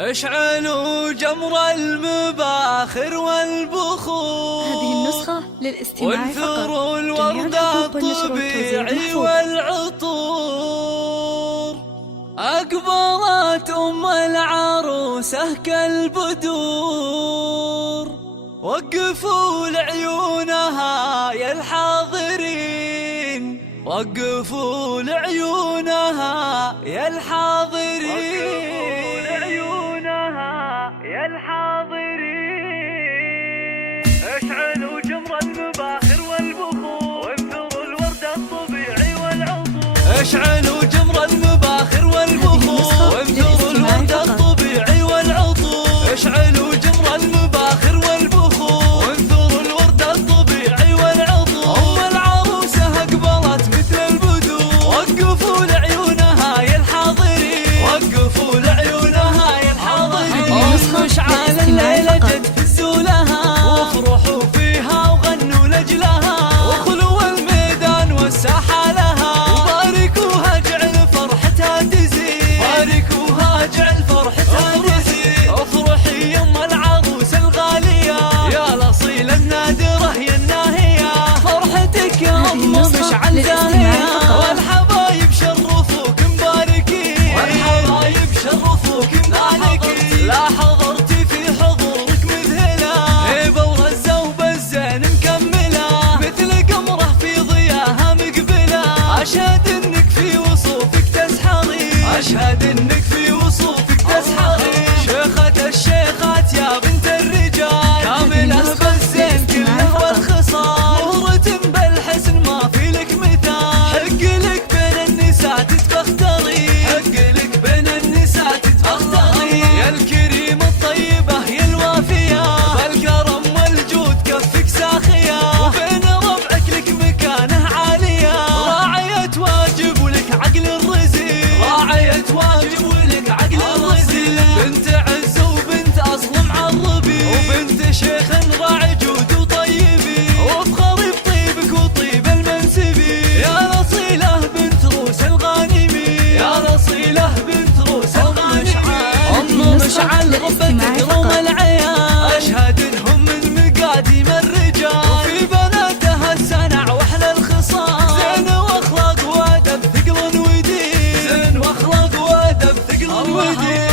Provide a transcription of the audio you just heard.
اشعلوا جمر المباخر والبخور. هذه النسخة للاستماع فقط. وانثروا الورد الطبيعي والعطور. أقبلت أم العروسة كالبدور. وقفوا لعيونها يا الحاضرين، وقفوا لعيونها يا الحاضرين، يا الحاضرين. اشعلوا جمر المباخر والبخور. وانثروا الورد الطبيعي والعطور. اشعلوا جمر المباخر والبخور. وانثروا الورد الطبيعي والعطور. اشعلوا جمر المباخر والبخور. وانثروا الورد الطبيعي والعطور. ام العروسة اقبلت مثل البدور. وقفوا لعيونها يا الحاضرين، وقفوا لعيونها يا الحاضرين. مشعل الليلة جد فزوا لها، وافرحوا فيها وغنوا لجلها، وخلوا الميدان والساحة لها. وباركوها جعل فرحتها تزيد، باركوها جعل فرحتها تزيد. افرحي يم العروس الغالية يا الأصيلة النادرة يا الناهية. فرحتك يا أم مشعل زاهية، والحبايب شرفوك مباركين، والحبايب شرفوك مباركين. لا حضرت في حضورك مذهلة، هيبة ورزة وبالزين مكملة، مثل قمرة في ضياها مقبلة. أشهد إنك في وصوفك تسحري، أشهد إنك في وصوفك تسحري. شيخة الشيخات يا بنت الرجال، كاملة بالزين كله والخصال. مهرة بالحسن ما في لك مثال، حق لك بين النساء تتبختري، حق لك بين النساء تتبختري. يا الكريم الطيبة يا الوافية، بالكرم والجود كفك ساخية. وبين ربعك لك مكانه عالية، راعية واجب ولك عقل الرزيل، راعية واجب ولك عقل الرزيل. بنت عز وبنت أصل معربي، وبنت شيخ راعي جود وطيبي. وافخري بطيبك وطيب المنسبي، يا الأصيلة بنت روس الغانمي، يا الأصيلة بنت روس الغانمي. أم مشعل ربتك روم العيال، أشهد إنهم من مقاديم الرجال. وفي بناتها السنع وأحلى الخصال، زين وأخلاق وأدب ثقل ودين، زين وأخلاق وأدب ثقل ودين.